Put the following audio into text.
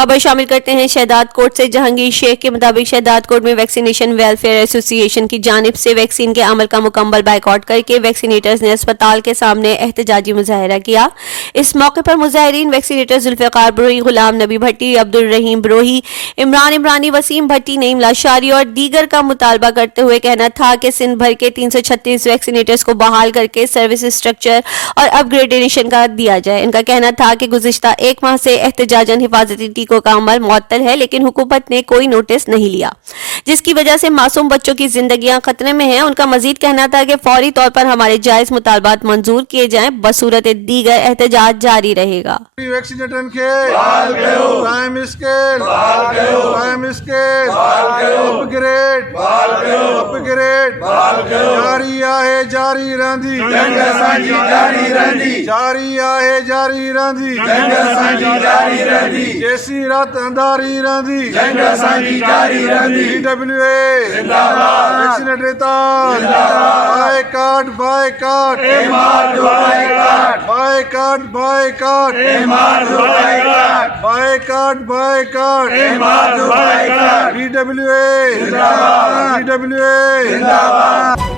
खबर शामिल करते हैं शहदाद कोट से। जहांगीर शेख के मुताबिक शहदाद कोट में वैक्सीनेशन वेलफेयर एसोसिएशन की जानिब से वैक्सीन के अमल का मुकम्मल बाइकआउट करके वैक्सीनेटर्स ने अस्पताल के सामने एहतजाजी मुजाहरा किया। इस मौके पर मुजाहरीन वैक्सीनेटर जुल्फ़िकार बरोही, गुलाम नबी भट्टी, अब्दुल रहीम बरोही, इमरान इमरानी, वसीम भट्टी, नईम लाशारी और दीगर का मुतालबा करते हुए कहना था कि सिंध भर के 336 वैक्सीनेटर्स को बहाल करके सर्विस स्ट्रक्चर और अपग्रेडेशन का दिया जाए। इनका कहना था कि गुज़िश्ता एक माह से एहतजाजन हिफाजती टीकों का अमल मुअत्तल है, लेकिन हुकूमत ने कोई नोटिस नहीं लिया, जिसकी वजह से मासूम बच्चों की जिंदगियां खतरे में हैं। उनका मजीद कहना था कि फौरी तौर पर हमारे जायज मुतालबात मंजूर किए जाएं, बसूरत दीगर एहतजाज जारी रहेगा। वैक्सीनेटन के टाइम स्केल अपग्रेड जारी आहे जारी रहंदी जंग असांजी जारी रहंदी जारी आहे जारी रहंदी जंग असांजी जारी रहंदी जेसी रात अंधारी रहंदी जंग असांजी जारी रहंदी DWA जिंदाबाद वैक्सीनेटर जिंदाबाद बायकाट एमार दो बायकाट एमार दो बायकाट एमार दो DWA जिंदाबाद DWA जिंदाबाद।